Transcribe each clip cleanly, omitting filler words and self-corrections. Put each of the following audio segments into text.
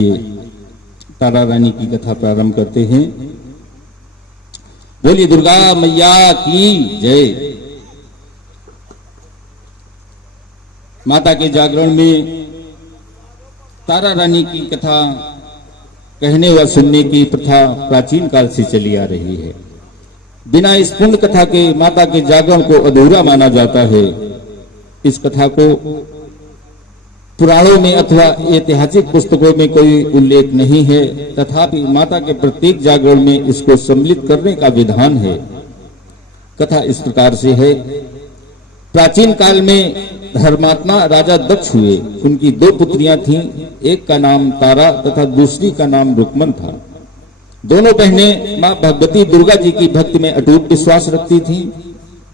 तारा रानी की कथा प्रारंभ करते हैं। बोलिए दुर्गा मैया की जय। माता के जागरण में तारा रानी की कथा कहने व सुनने की प्रथा प्राचीन काल से चली आ रही है। बिना इस पुण्य कथा के माता के जागरण को अधूरा माना जाता है। इस कथा को पुराणों में अथवा ऐतिहासिक पुस्तकों में कोई उल्लेख नहीं है, तथापि माता के प्रत्येक जागरण में इसको सम्मिलित करने का विधान है। कथा इस प्रकार से है। प्राचीन काल में धर्मात्मा राजा दक्ष हुए। उनकी दो पुत्रियां थीं, एक का नाम तारा तथा दूसरी का नाम रुक्मन था। दोनों बहनें मां भगवती दुर्गा जी की भक्ति में अटूट विश्वास रखती थीं।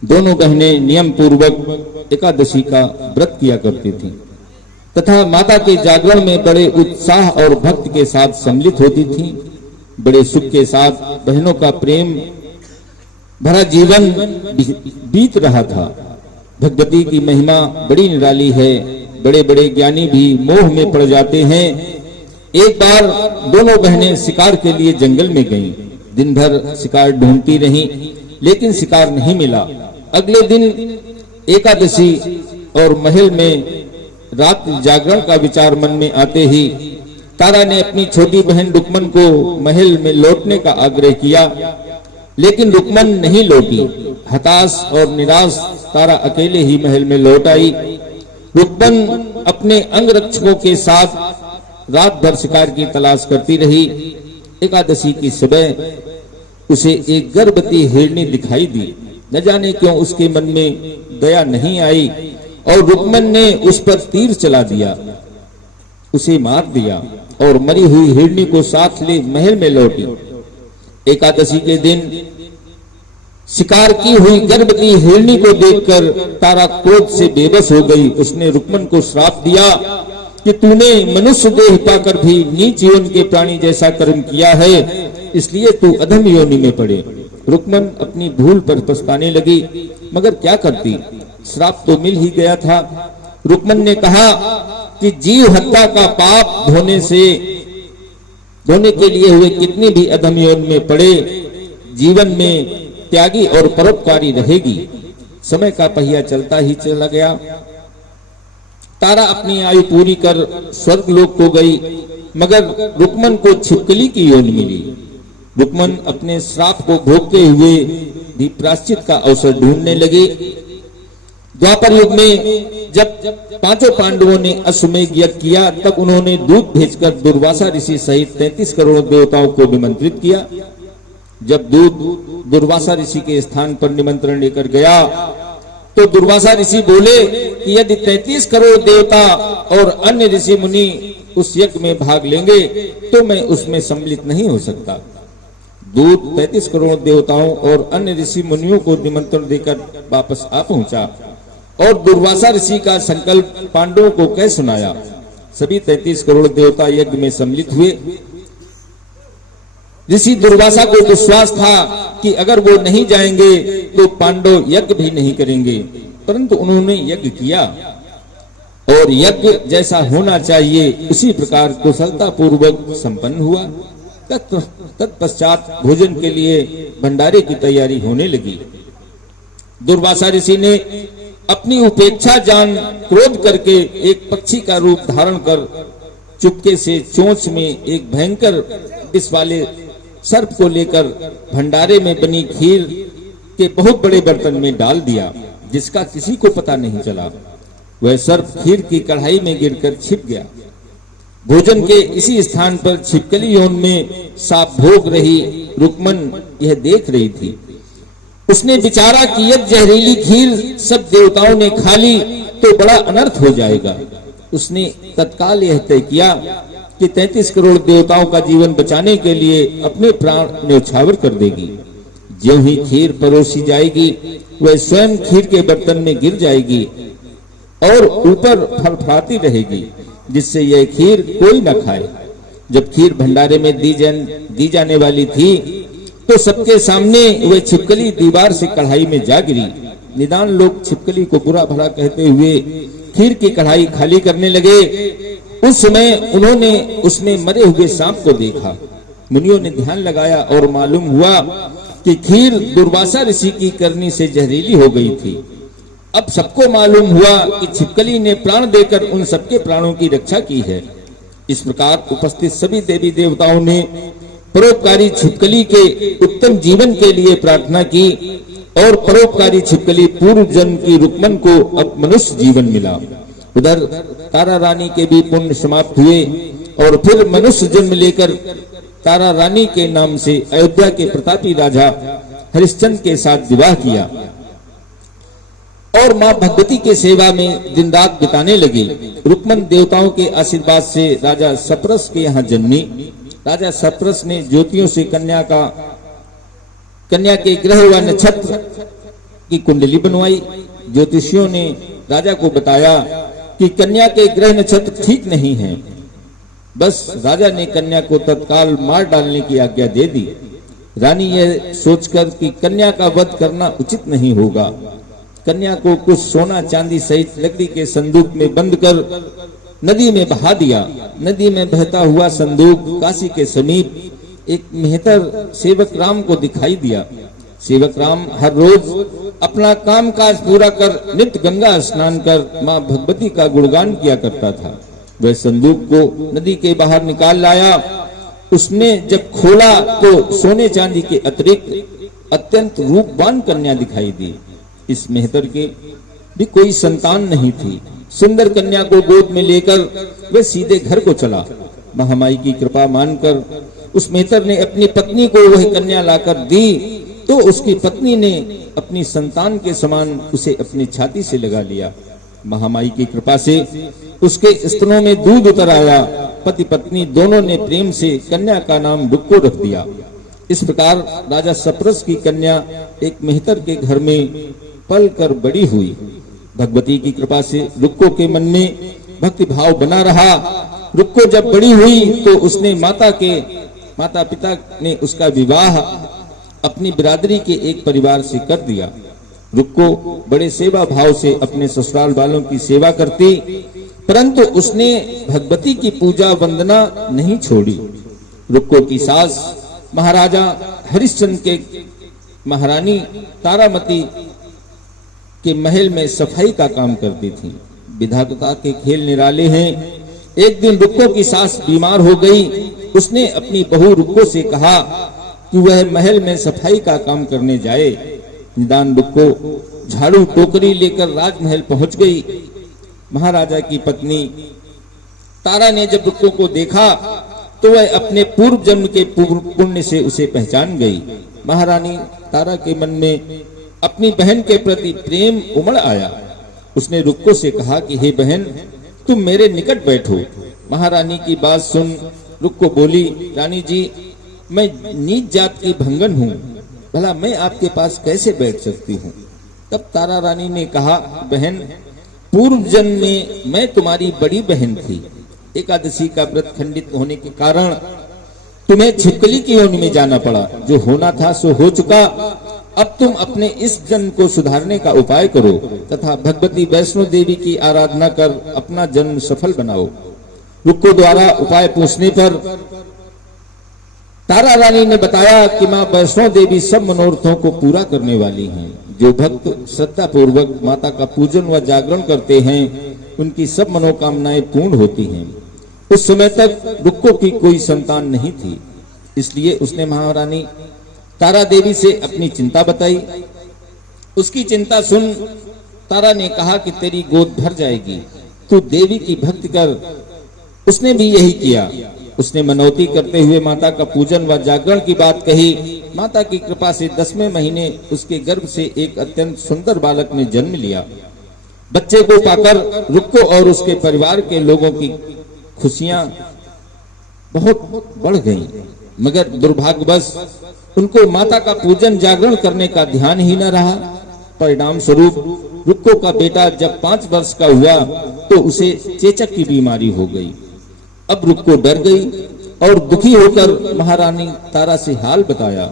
दोनों बहनें नियम पूर्वक एकादशी का व्रत किया करती थीं तथा माता के जागरण में बड़े उत्साह और भक्ति के साथ सम्मिलित होती थीं। बड़े सुख के साथ बहनों का प्रेम भरा जीवन बीत रहा था। भगवती की महिमा बड़ी निराली है। बड़े बड़े ज्ञानी भी मोह में पड़ जाते हैं। एक बार दोनों बहनें शिकार के लिए जंगल में गईं। दिन भर शिकार ढूंढती रहीं, लेकिन शिकार नहीं मिला। अगले दिन एकादशी और महल में रात जागरण का विचार मन में आते ही तारा ने अपनी छोटी बहन रुक्मन को महल में लौटने का आग्रह किया, लेकिन रुक्मन नहीं लौटी। हताश और निराश तारा अकेले ही महल में लौट आई। रुक्मन अपने अंगरक्षकों के साथ रात भर शिकार की तलाश करती रही। एकादशी की सुबह उसे एक गर्भवती हिरनी दिखाई दी। न जाने क्यों उसके मन में दया नहीं आई और रुक्मन ने उस पर तीर चला दिया, उसे मार दिया और मरी हुई हिरनी को साथ ले महल में लौटी। एकादशी के दिन शिकार की हुई गर्भवती हिरनी को देखकर तारा क्रोध से बेबस हो गई। उसने रुक्मन को श्राप दिया कि तूने मनुष्य देह पाकर भी नीच योनि के प्राणी जैसा कर्म किया है, इसलिए तू अधम योनि में पड़े। रुक्मन अपनी भूल पर पछताने लगी, मगर क्या करती, श्राप तो मिल ही गया था। रुक्मन ने कहा कि जीव हत्या का पाप धोने के लिए हुए कितनी भी अधम योनि में पड़े, जीवन में त्यागी और परोपकारी रहेगी। समय का पहिया चलता ही चला गया। तारा अपनी आयु पूरी कर स्वर्गलोक को गई, मगर रुक्मन को छिपकली की योनि मिली। रुक्मन अपने श्राप को भोगते हुए भी प्रायश्चित का अवसर ढूंढने लगे। द्वापर युग में जब पांचों पांडवों ने अश्वमेध यज्ञ किया, तब उन्होंने दूत भेजकर दुर्वासा ऋषि सहित 33 करोड़ देवताओं को निमंत्रित किया। जब दूत दुर्वासा ऋषि के स्थान पर निमंत्रण लेकर गया, तो दुर्वासा ऋषि बोले कि यदि 33 करोड़ देवता और अन्य ऋषि मुनि उस यज्ञ में भाग लेंगे तो मैं उसमें सम्मिलित नहीं हो सकता। दूत 33 करोड़ देवताओं और अन्य ऋषि मुनियों को निमंत्रण देकर वापस आ पहुंचा और दुर्वासा ऋषि का संकल्प पांडवों को कह सुनाया। सभी 33 करोड़ देवता यज्ञ में सम्मिलित हुए। ऋषि दुर्वासा को विश्वास था कि अगर वो नहीं जाएंगे तो पांडव यज्ञ भी नहीं करेंगे, परंतु उन्होंने यज्ञ किया और यज्ञ जैसा होना चाहिए उसी प्रकार कुशलता पूर्वक संपन्न हुआ। तत्पश्चात भोजन के लिए भंडारे की तैयारी होने लगी। दुर्वासा ऋषि ने अपनी उपेक्षा जान क्रोध करके एक पक्षी का रूप धारण कर चुपके से चोंच में एक भयंकर विष वाले सर्प को लेकर भंडारे में बनी खीर के बहुत बड़े बर्तन में डाल दिया, जिसका किसी को पता नहीं चला। वह सर्प खीर की कढ़ाई में गिरकर छिप गया। भोजन के इसी स्थान पर छिपकली योनि में सांप भोग रही रुक्मन यह देख रही थी। उसने विचारा कि यदि जहरीली खीर सब देवताओं ने खा ली तो बड़ा अनर्थ हो जाएगा। उसने तत्काल यह तय किया कि 33 करोड़ देवताओं का जीवन बचाने के लिए अपने प्राण न्यौछावर कर देगी। ज्यों ही खीर परोसी जाएगी, वह स्वयं खीर के बर्तन में गिर जाएगी और ऊपर फड़फड़ाती रहेगी, जिससे यह खीर कोई न खाए। जब खीर भंडारे में दी जाने वाली थी, तो सबके सामने वह छिपकली दीवार से कढ़ाई में जा गिरी। निदान लोग छिपकली को बुरा भला कहते हुए खीर की कढ़ाई खाली करने लगे। उस समय उन्होंने उसमें मरे हुए सांप को देखा। मुनियों ने ध्यान लगाया और मालूम हुआ कि खीर दुर्वासा ऋषि की करनी से जहरीली हो गई थी। अब सबको मालूम हुआ कि छिपकली ने प्राण देकर उन सबके प्राणों की रक्षा की है। इस प्रकार उपस्थित सभी देवी देवताओं ने परोपकारी छिपकली के उत्तम जीवन के लिए प्रार्थना की और परोपकारी छिपकली पूर्व जन्म की रुक्मन को अब मनुष्य जीवन मिला। उधर तारा रानी के भी पुण्य समाप्त हुए और फिर मनुष्य जन्म लेकर तारा रानी के नाम से अयोध्या के प्रतापी राजा हरिश्चंद्र के साथ विवाह किया और मां भगवती के सेवा में दिन रात बिताने लगी। रुक्मन देवताओं के आशीर्वाद से राजा सप्रस के यहाँ जन्मी। राजा सप्रस ने ज्योतियों से कन्या के ग्रह व नक्षत्र की कुंडली बनवाई। ज्योतिषियों ने राजा को बताया कि कन्या के ग्रह नक्षत्र ठीक नहीं हैं। बस राजा ने कन्या को तत्काल मार डालने की आज्ञा दे दी। रानी यह सोचकर कि कन्या का वध करना उचित नहीं होगा, कन्या को कुछ सोना चांदी सहित लकड़ी के संदूक में बंद कर नदी में बहा दिया। नदी में बहता हुआ संदूक काशी के समीप एक मेहतर सेवक राम को दिखाई दिया। सेवक राम हर रोज अपना काम काज पूरा कर नित्य गंगा स्नान कर मां भगवती का गुणगान किया करता था। वह संदूक को नदी के बाहर निकाल लाया। उसने जब खोला तो सोने चांदी के अतिरिक्त अत्यंत रूपवान कन्या दिखाई दी। इस मेहतर के भी कोई संतान नहीं थी। सुंदर कन्या को गोद में लेकर वह सीधे घर को चला। महामाई की कृपा मानकर उस मेहतर ने अपनी पत्नी को वह कन्या लाकर दी तो उसकी पत्नी ने अपनी संतान के समान उसे अपनी छाती से लगा लिया। महामाई की कृपा से उसके स्तनों में दूध उतर आया। पति पत्नी दोनों ने प्रेम से कन्या का नाम रुक्को रख दिया। इस प्रकार राजा सप्रस की कन्या एक मेहतर के घर में पल कर बड़ी हुई। भगवती की कृपा से रुक्को के मन में भक्ति भाव बना रहा। रुक्को जब बड़ी हुई तो उसने माता पिता ने उसका विवाह अपनी बिरादरी के एक परिवार से कर दिया। रुक्को बड़े सेवा भाव से अपने ससुराल वालों की सेवा करती, परंतु उसने भगवती की पूजा वंदना नहीं छोड़ी। रुक्को की सास महाराजा हरिश्चंद्र के महारानी तारामती के महल में सफाई का काम करती थी। विधाता के खेल निराले हैं। एक दिन रुक्को की सास बीमार हो गई। उसने अपनी बहू रुक्को से कहा कि वह महल में सफाई का काम करने जाए। निदान रुक्को झाड़ू टोकरी लेकर राजमहल पहुंच गई। महाराजा की पत्नी तारा ने जब रुक्को को देखा तो वह अपने पूर्व जन्म के पुण्य से उसे पहचान गई। महारानी तारा के मन में अपनी बहन के प्रति प्रेम उमड़ आया। उसने रुक्को से कहा कि हे बहन, तुम मेरे निकट बैठो। महारानी की बात सुन रुक्को बोली, रानी जी, मैं नीच जात की भंगन हूँ, भला मैं आपके पास कैसे बैठ सकती हूँ। तब तारा रानी ने कहा, बहन, पूर्व जन्म में मैं तुम्हारी बड़ी बहन थी। एकादशी का व्रत खंडित होने के कारण तुम्हें छिपकली की योनि में जाना पड़ा। जो होना था सो हो चुका। अब तुम अपने इस जन्म को सुधारने का उपाय करो तथा भगवती वैष्णो देवी की आराधना कर अपना जन्म सफल बनाओ। रुक्को द्वारा उपाय पूछने पर तारा रानी ने बताया कि मां वैष्णो देवी सब मनोरथों को पूरा करने वाली हैं। जो भक्त श्रद्धा पूर्वक माता का पूजन व जागरण करते हैं उनकी सब मनोकामनाएं पूर्ण होती हैं। उस समय तक रुक्को की कोई संतान नहीं थी, इसलिए उसने महारानी तारा देवी से अपनी चिंता बताई। उसकी चिंता सुन तारा ने कहा कि तेरी गोद भर जाएगी, तू देवी की भक्ति कर। उसने भी यही किया। उसने मनौती करते हुए माता का पूजन व जागरण की बात कही। माता की कृपा से 10वें महीने उसके गर्भ से एक अत्यंत सुंदर बालक ने जन्म लिया। बच्चे को पाकर रुक्को और उसके परिवार के लोगों की खुशियां बहुत बढ़ गईं, मगर दुर्भाग्यवश उनको माता का पूजन जागरण करने का ध्यान ही न रहा। परिणाम स्वरूप रुक्को का बेटा जब 5 वर्ष का हुआ तो उसे चेचक की बीमारी हो गई। अब रुक्को डर गई और दुखी होकर महारानी तारा से हाल बताया।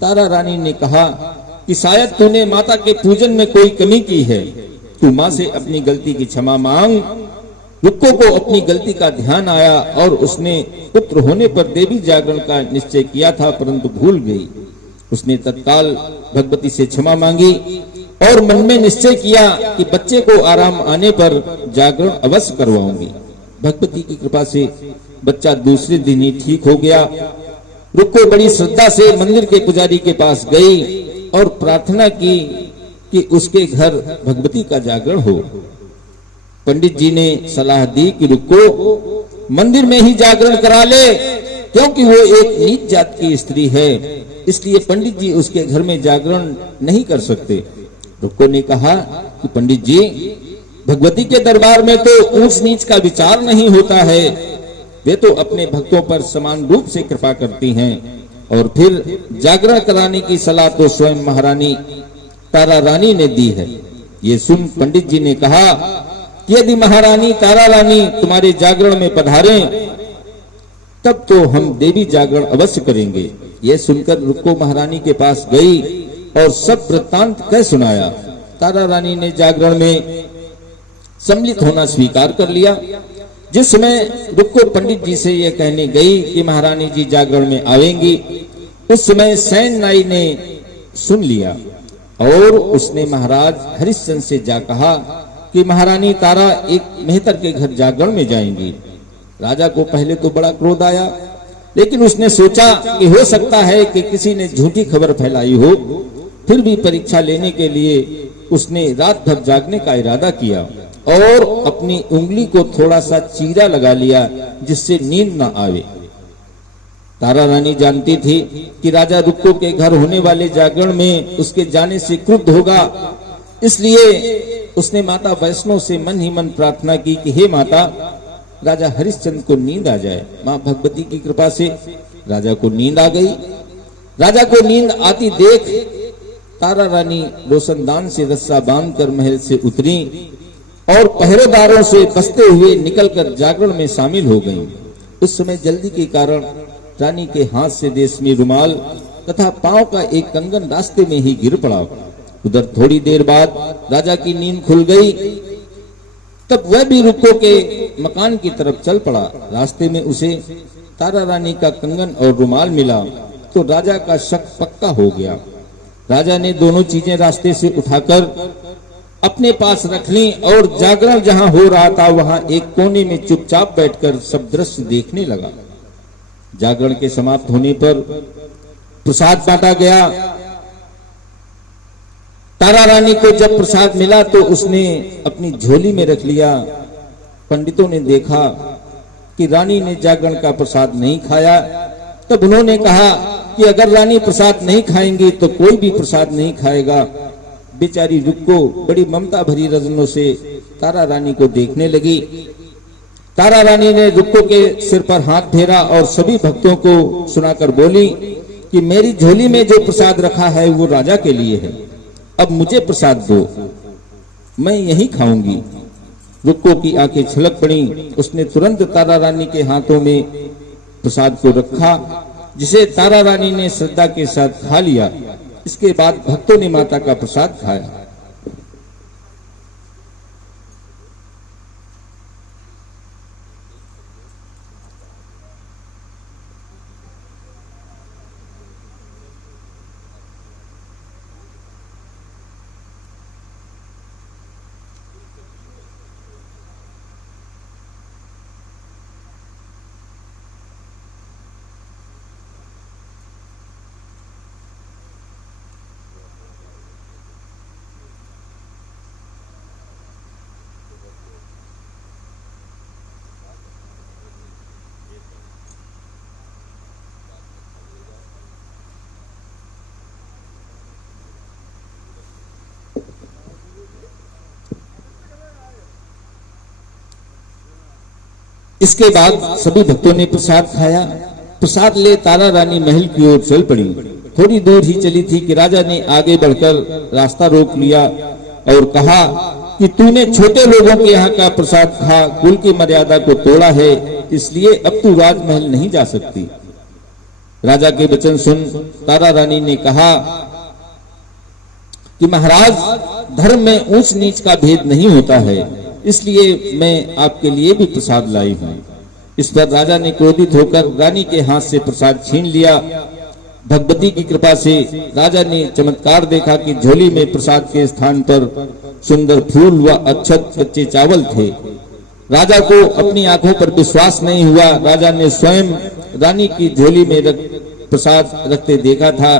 तारा रानी ने कहा कि शायद तूने माता के पूजन में कोई कमी की है। तू मां से अपनी गलती की क्षमा मांग रुक्को को अपनी गलती का ध्यान आया और उसने पुत्र होने पर देवी जागरण का निश्चय किया था, परंतु भूल गई। उसने तत्काल भगवती से क्षमा मांगी और मन में निश्चय किया कि बच्चे को आराम आने पर जागरण अवश्य करवाऊंगी। भगवती की कृपा से बच्चा दूसरे दिन ही ठीक हो गया। रुक्को बड़ी श्रद्धा से मंदिर के पुजारी के पास गई और प्रार्थना की कि उसके घर भगवती का जागरण हो। पंडित जी ने सलाह दी कि रुक्को मंदिर में ही जागरण करा ले, क्योंकि वो एक नीच जात की स्त्री है, इसलिए पंडित जी उसके घर में जागरण नहीं कर सकते। रुक्को ने कहा कि पंडित जी, भगवती के दरबार में तो ऊंच नीच का विचार नहीं होता है, वे तो अपने भक्तों पर समान रूप से कृपा करती हैं। और फिर जागरण कराने की सलाह तो स्वयं महारानी तारा रानी ने दी है। ये सुन पंडित जी ने कहा कि यदि महारानी तारा रानी तुम्हारे जागरण में पधारें तब तो हम देवी जागरण अवश्य करेंगे। यह सुनकर रुक्को महारानी के पास गई और सब वृत्तांत कह सुनाया। तारा रानी ने जागरण में सम्मिलित होना स्वीकार कर लिया। जिस समय रुक्को पंडित जी से यह कहने गई कि महारानी जी जागरण में आवेंगी, उस समय सैन नाई ने सुन लिया और उसने महाराज हरिश्चंद्र से जा कहा कि महारानी तारा एक मेहतर के घर जागरण में जाएंगी। राजा को पहले तो बड़ा क्रोध आया, लेकिन उसने सोचा कि हो सकता है कि किसी ने झूठी खबर फैलाई हो। फिर भी परीक्षा लेने के लिए उसने रात भर जागने का इरादा किया और अपनी उंगली को थोड़ा सा चीरा लगा लिया जिससे नींद न आवे। तारा रानी जानती थी कि राजा रुक्को के घर होने वाले जागरण में उसके जाने से क्रुद्ध होगा, इसलिए उसने माता वैष्णो से मन ही मन प्रार्थना की कि हे माता, राजा हरिश्चंद्र को नींद आ जाए। मां भगवती की कृपा से राजा को नींद आ गई। राजा को नींद आती देख तारा रानी रोशनदान से रस्सा बांधकर महल से उतरी और पहरेदारों से बसते हुए निकलकर जागरण में शामिल हो गईं। उस समय जल्दी के कारण रानी के हाथ से रेशमी रुमाल तथा पांव का एक कंगन रास्ते में ही गिर पड़ा। उधर थोड़ी देर बाद राजा की नींद खुल गई। तब वह भी रुक्को के मकान की तरफ चल पड़ा। रास्ते में उसे तारा रानी का कंगन और रुमाल मिला तो राजा का शक पक्का हो गया। राजा ने दोनों चीजें रास्ते से उठाकर अपने पास रख ली और जागरण जहां हो रहा था वहां एक कोने में चुपचाप बैठकर सब दृश्य देखने लगा। जागरण के समाप्त होने पर प्रसाद बांटा गया। तारा रानी को जब प्रसाद मिला तो उसने अपनी झोली में रख लिया। पंडितों ने देखा कि रानी ने जागरण का प्रसाद नहीं खाया। तब उन्होंने कहा कि अगर रानी प्रसाद नहीं खाएंगी तो कोई भी प्रसाद नहीं खाएगा। बेचारी रुक्को बड़ी ममता भरी नजरों से तारा रानी को देखने लगी। तारा रानी ने रुक्को के सिर पर हाथ फेरा और सभी भक्तों को सुनाकर बोली कि मेरी झोली में जो प्रसाद रखा है वो राजा के लिए है, अब मुझे प्रसाद दो, मैं यही खाऊंगी। रुक्को की आंखें छलक पड़ी। उसने तुरंत तारा रानी के हाथों में प्रसाद को रखा, जिसे तारा रानी ने श्रद्धा के साथ खा लिया। इसके बाद भक्तों ने माता का प्रसाद खाया। इसके बाद सभी भक्तों ने प्रसाद खाया। प्रसाद ले तारा रानी महल की ओर चल पड़ी। थोड़ी दूर ही चली थी कि राजा ने आगे बढ़कर रास्ता रोक लिया और कहा कि तूने छोटे लोगों के यहाँ का प्रसाद खा कुल की मर्यादा को तोड़ा है, इसलिए अब तू राजमहल नहीं जा सकती। राजा के वचन सुन तारा रानी ने कहा कि महाराज, धर्म में ऊंच नीच का भेद नहीं होता है। इसलिए मैं आपके लिए भी प्रसाद लाई हूं। इस पर राजा ने क्रोधित होकर रानी के हाथ से प्रसाद छीन लिया। भगवती की कृपा से राजा ने चमत्कार देखा कि झोली में प्रसाद के स्थान पर सुंदर फूल व अक्षत कच्चे चावल थे। राजा को अपनी आंखों पर विश्वास नहीं हुआ। राजा ने स्वयं रानी की झोली में प्रसाद रखते देखा था।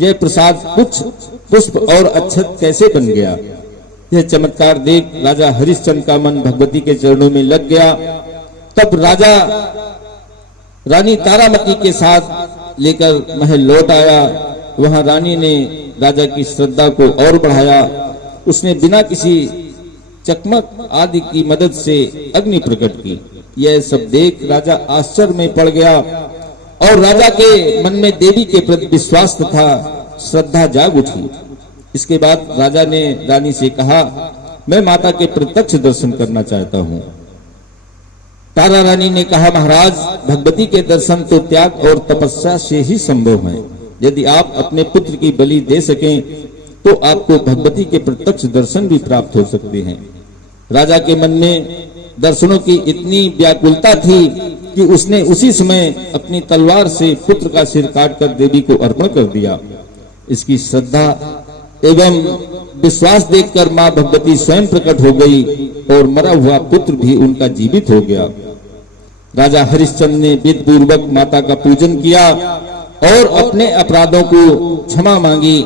यह प्रसाद कुछ पुष्प और अक्षत कैसे बन गया? यह चमत्कार देख राजा हरिश्चंद्र का मन भगवती के चरणों में लग गया। तब राजा रानी तारामती के साथ लेकर महल लौट आया। वहां रानी ने राजा की श्रद्धा को और बढ़ाया। उसने बिना किसी चकमक आदि की मदद से अग्नि प्रकट की। यह सब देख राजा आश्चर्य में पड़ गया और राजा के मन में देवी के प्रति विश्वास तथा श्रद्धा जाग उठी। इसके बाद राजा ने रानी से कहा, मैं माता के प्रत्यक्ष दर्शन करना चाहता हूँ। तारा रानी ने कहा, महाराज, भगवती के दर्शन तो त्याग और तपस्या से ही संभव है। यदि आप अपने पुत्र की बलि दे सकें तो आपको भगवती के प्रत्यक्ष दर्शन भी प्राप्त हो सकते हैं। राजा के मन में दर्शनों की इतनी व्याकुलता थी कि उसने उसी समय अपनी तलवार से पुत्र का सिर काटकर देवी को अर्पण कर दिया। इसकी श्रद्धा एवं विश्वास देखकर मां भगवती स्वयं प्रकट हो गई और मरा हुआ पुत्र भी उनका जीवित हो गया। राजा हरिश्चंद्र ने विधि पूर्वक माता का पूजन किया और अपने अपराधों को क्षमा मांगी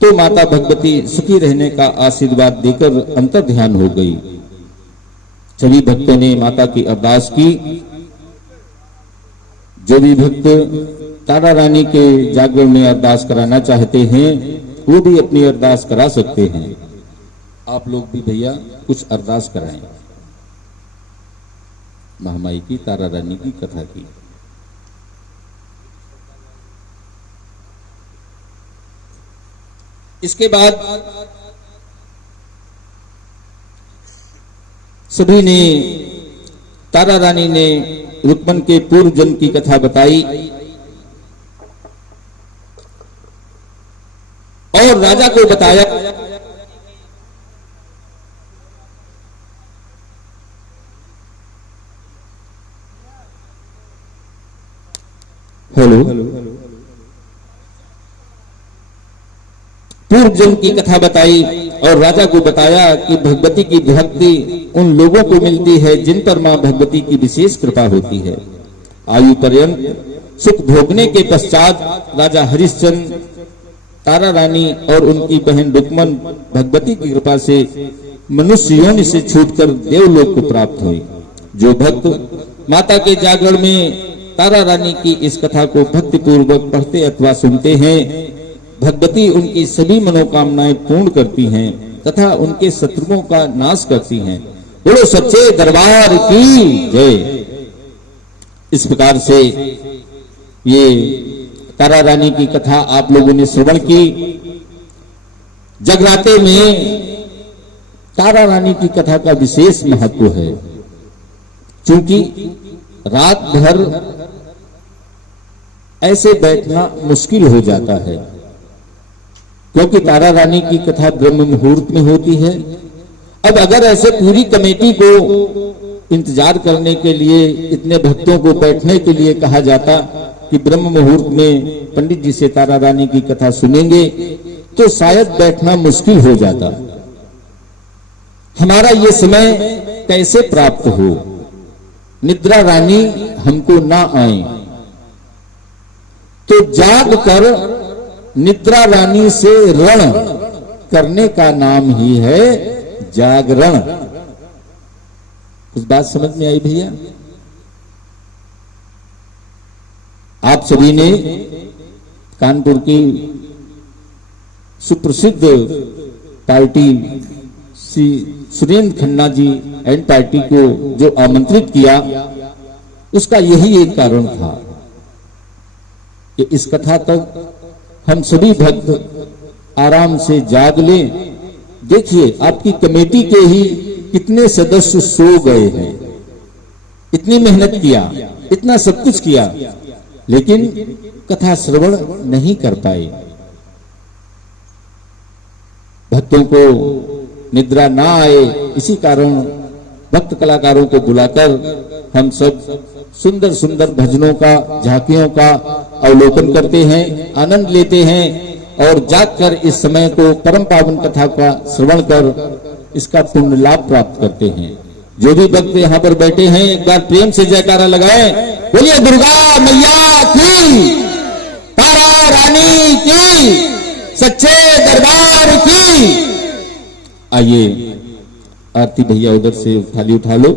तो माता भगवती सुखी रहने का आशीर्वाद देकर अंतर ध्यान हो गई। सभी भक्तों ने माता की अरदास की। जो भी भक्त तारा रानी के जागरण में अरदास कराना चाहते हैं वो भी अपनी अरदास करा सकते हैं। आप लोग भी भैया कुछ अरदास कराएं महामाई की, तारा रानी की कथा की। इसके बाद सभी ने, तारा रानी ने रुक्मन के पूर्व जन्म की कथा बताई और राजा को बताया। हेलो, पूर्व जन्म की कथा बताई और राजा को बताया कि भगवती की भक्ति उन लोगों को मिलती है जिन पर मां भगवती की विशेष कृपा होती है। आयु पर्यंत सुख भोगने के पश्चात राजा हरिश्चंद्र, तारा रानी और उनकी बहन रुक्मन भगवती की कृपा से मनुष्य योनि से छूटकर देवलोक को प्राप्त हुए। जो भक्त माता के जागरण में तारा रानी की इस कथा को भक्ति पूर्वक पढ़ते अथवा सुनते हैं, भगवती उनकी सभी मनोकामनाएं पूर्ण करती हैं तथा उनके शत्रुओं का नाश करती हैं। बोलो सच्चे दरबार की जय। इस प्रकार से ये तारा रानी की कथा आप लोगों ने श्रवण की। जगराते में तारा रानी की कथा का विशेष महत्व है, क्योंकि रात भर ऐसे बैठना मुश्किल हो जाता है, क्योंकि तारा रानी की कथा ब्रह्म मुहूर्त में होती है। अब अगर ऐसे पूरी कमेटी को इंतजार करने के लिए, इतने भक्तों को बैठने के लिए कहा जाता कि ब्रह्म मुहूर्त में पंडित जी से तारा रानी की कथा सुनेंगे, तो शायद बैठना मुश्किल हो जाता। हमारा ये समय कैसे प्राप्त हो? निद्रा रानी हमको ना आए तो जाग कर निद्रा रानी से रण करने का नाम ही है जागरण। कुछ बात समझ में आई भैया? आप सभी ने कानपुर की सुप्रसिद्ध party Shri Surendra Khanna ji and party को जो आमंत्रित किया, उसका यही एक कारण था कि इस कथा तक हम सभी भक्त आराम से जाग लें। देखिए, आपकी कमेटी के ही कितने सदस्य सो गए हैं। इतनी मेहनत किया, इतना सब कुछ किया, लेकिन कथा श्रवण नहीं कर पाए। भक्तों को निद्रा ना आए, इसी कारण भक्त कलाकारों को बुलाकर हम सब सुंदर सुंदर भजनों का, झांकियों का अवलोकन करते हैं, आनंद लेते हैं और जागकर इस समय को परम पावन कथा का श्रवण कर इसका पुण्य लाभ प्राप्त करते हैं। जो भी भक्त यहाँ पर बैठे हैं एक बार प्रेम से जयकारा लगाएं, बोलिए दुर्गा मैया की, तारा रानी की, सच्चे दरबार की। आइए आरती भैया उधर से थाली उठा लो।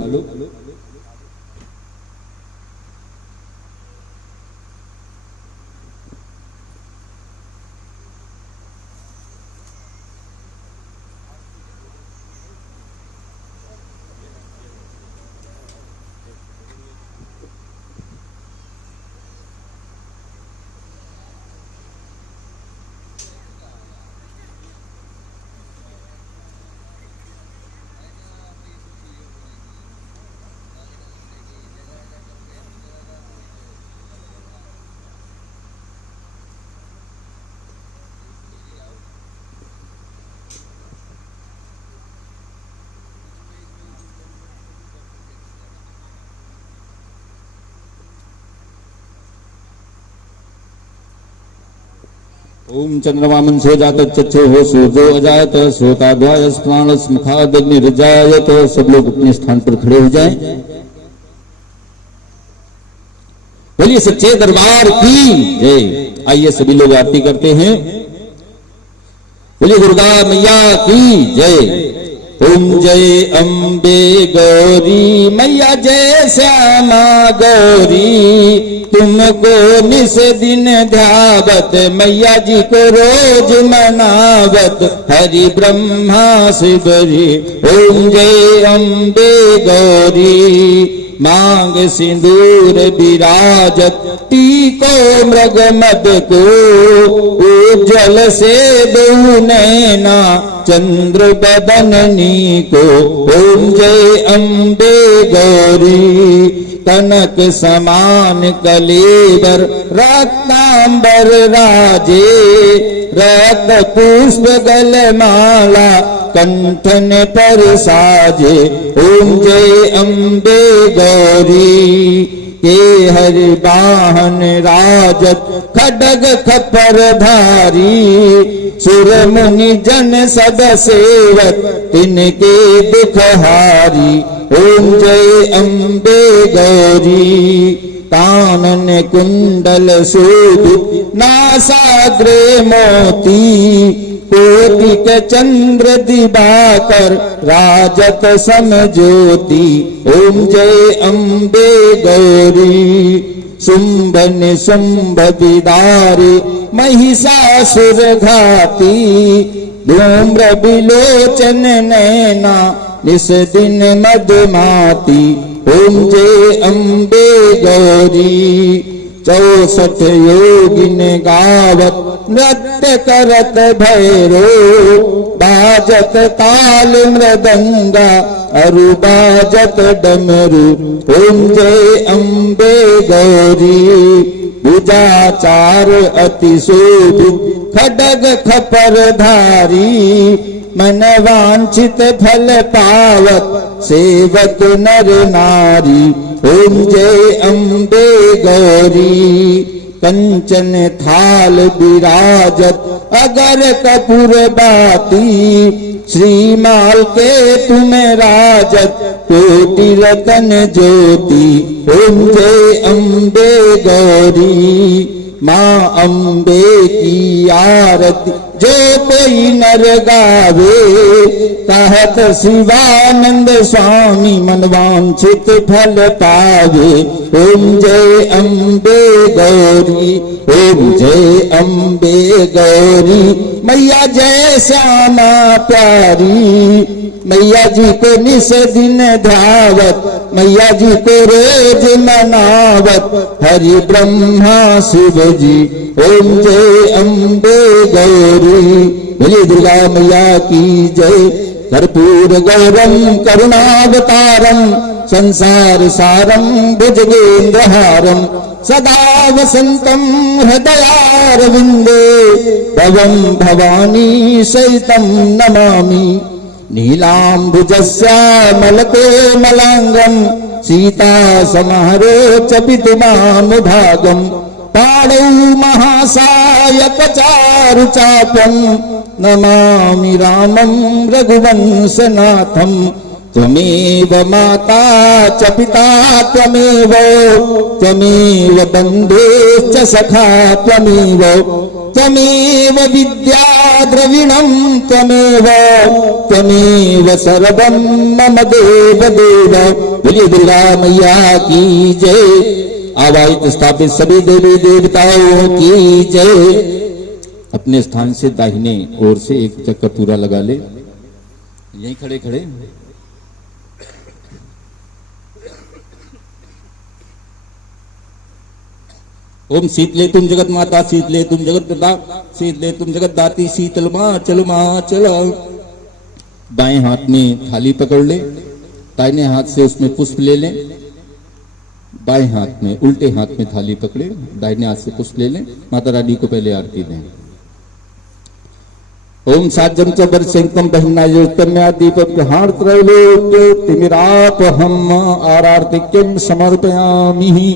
ओम चंद्रमामन सो जात चक्षु हो सूर्यो अजायत श्रोताद्वाय स्नान स्मुखादग्निर्जायत। सब लोग अपने स्थान पर खड़े हो जाएं। बोलिए सच्चे दरबार की जय। आइए सभी लोग आरती करते हैं। बोलिए दुर्गा मैया की जय। ओम जय अम्बे गौरी मैया जय श्यामा गौरी, तुमको निस दिन ध्यावत मैया जी को रोज मनावत हरि ब्रह्मा शिवरी। ओम जय अम्बे गौरी मांग सिंदूर विराजत, टीको मृग मद को उज्जवल से दो नैना चंद्र बदननी को। ओम जय अम्बे गौरी कनक समान कलेवर रत्नांबर राजे, रक्त पुष्प गलमाला कंठन पर साजे। ओम जय अम्बे गौरी के हरि वाहन राजत खड्ग खपर धारी, सुर मुनि जन सब सेवक तिनके दुखहारी। ओम जय अम्बे गौरी कानन कुंडल शोभित नासाग्रे मोती, कोटिक चंद्र दिवाकर राजत समज्योति। ओम जय अम्बे गौरी शुंभ निशुंभ विदारी महिषासुर घाती, धूम्र विलोचन नैना निस दिन मधुमाती। ओम जय अम्बे गौरी 64 योगिन गावत नृत्य करत भैरो, बाजत ताल मृदंगा अरु बाजत डमरू। ओम जय अम्बे गौरी भुजाचार अति शोभित खड्ग खपर धारी, मन वांछित फल पावत सेवक नर नारी। ओम जय अम्बे गौरी कंचन थाल विराजत अगर कपूर बाती, श्रीमाल के तुम राजत कोटि रतन ज्योति। ओम जय अम्बे गौरी माँ अम्बे की आरती जो कोई नर गावे, कहत शिवानंद स्वामी मनवांछित फल पावे। ओम जय अम्बे गौरी, ओम जय अम्बे गौरी मैया जय श्यामा प्यारी। मैया जी को निस दिन ध्यावत मैया जी को रोज मनावत हरि ब्रह्मा शिव जी। ओम जय अम्बे गौरी बोलिए दुर्गा मैया की जय। कर्पूर गौरम करुणावतारम संसार सारम भुजगेन्द्रहारम, सदा वसंतम हृदयारविंदे भवम भवानी सहितम नमामि। नीलाम्बुजस्यामलते मलाङ्गम् सीता समारोच पितुमानुभागम् पाणौ महासायकचारुचापम् नमामि रामं रघुवंशनाथम् त्वमेव माता च पिता त्वमेव बन्धुश्च सखा त्वमेव विद्या द्रविणं त्वमेव सर्वं मम देव बोलिए दुर्गा मैया की जय। आवाहित स्थापित सभी देवी देवताओं की जय। अपने स्थान से दाहिने ओर से एक चक्कर पूरा लगा ले, यहीं खड़े खड़े। ओम शीतले तुम जगत माता, शीतले तुम जगत पिता, शीतले तुम जगत दाती, शीतल मां चल। बाएं हाथ में थाली पकड़ ले, दाहिने हाथ से उसमें पुष्प ले लें। बाएं हाथ में, उल्टे हाथ में थाली पकड़े, दाहिने हाथ से पुष्प ले लें। माता रानी को पहले आरती दें। ओम साजम च बरसंकम बहिना योस्तम्या दीपक हार्त्रैलोक्य तिमिरापहम आरार्तिक्यं समर्पयामि।